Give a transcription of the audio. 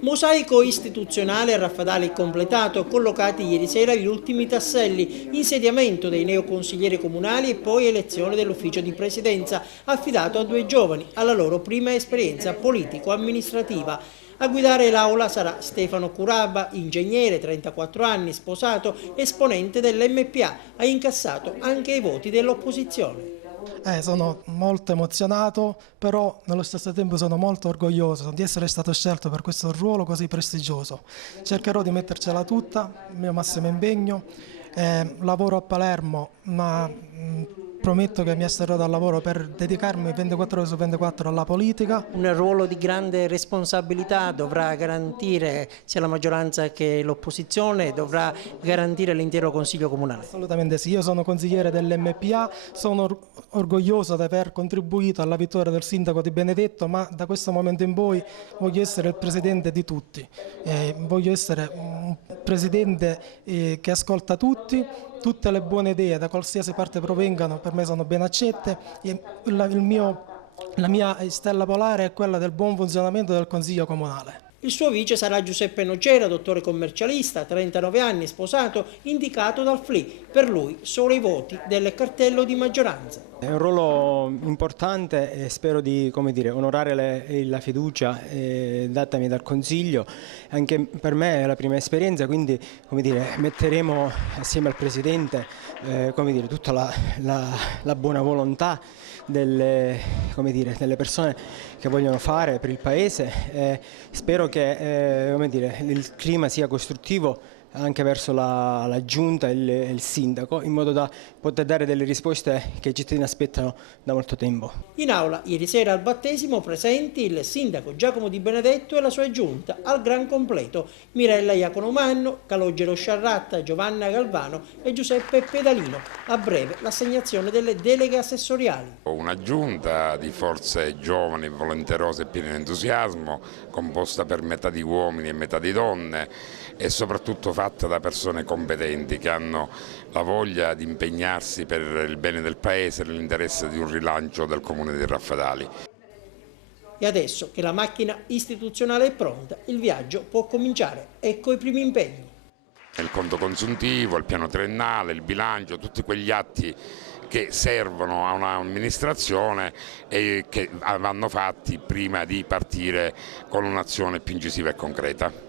Mosaico istituzionale a Raffadali completato, collocati ieri sera gli ultimi tasselli, insediamento dei neoconsiglieri comunali e poi elezione dell'ufficio di presidenza, affidato a due giovani, alla loro prima esperienza politico-amministrativa. A guidare l'aula sarà Stefano Curaba, ingegnere, 34 anni, sposato, esponente dell'MPA, ha incassato anche i voti dell'opposizione. Sono molto emozionato, però nello stesso tempo sono molto orgoglioso di essere stato scelto per questo ruolo così prestigioso. Cercherò di mettercela tutta, il mio massimo impegno. Lavoro a Palermo, ma prometto che mi asterrò dal lavoro per dedicarmi 24 ore su 24 alla politica. Un ruolo di grande responsabilità, dovrà garantire sia la maggioranza che l'opposizione, dovrà garantire l'intero Consiglio Comunale. Assolutamente sì, io sono consigliere dell'MPA, sono orgoglioso di aver contribuito alla vittoria del sindaco Di Benedetto, ma da questo momento in poi voglio essere il presidente di tutti, voglio essere un presidente che ascolta tutti. Tutte le buone idee, da qualsiasi parte provengano, per me sono ben accette. La mia stella polare è quella del buon funzionamento del Consiglio Comunale. Il suo vice sarà Giuseppe Nocera, dottore commercialista, 39 anni, sposato, indicato dal FLI. Per lui solo i voti del cartello di maggioranza. È un ruolo importante e spero di, onorare la fiducia datami dal Consiglio. Anche per me è la prima esperienza, quindi metteremo assieme al Presidente tutta la buona volontà delle persone che vogliono fare per il Paese. Spero che il clima sia costruttivo anche verso la Giunta e il Sindaco, in modo da poter dare delle risposte che i cittadini aspettano da molto tempo. In aula ieri sera al battesimo presenti il Sindaco Giacomo Di Benedetto e la sua Giunta al gran completo: Mirella Iaconomanno, Calogero Sciarratta, Giovanna Galvano e Giuseppe Pedalino. A breve l'assegnazione delle deleghe assessoriali. Una giunta di forze giovani, volenterose e piene di entusiasmo, composta per metà di uomini e metà di donne e soprattutto fatta da persone competenti che hanno la voglia di impegnarsi per il bene del Paese nell'interesse di un rilancio del Comune di Raffadali. E adesso che la macchina istituzionale è pronta, il viaggio può cominciare. Ecco i primi impegni. Il conto consuntivo, il piano triennale, il bilancio, tutti quegli atti che servono a un'amministrazione e che vanno fatti prima di partire con un'azione più incisiva e concreta.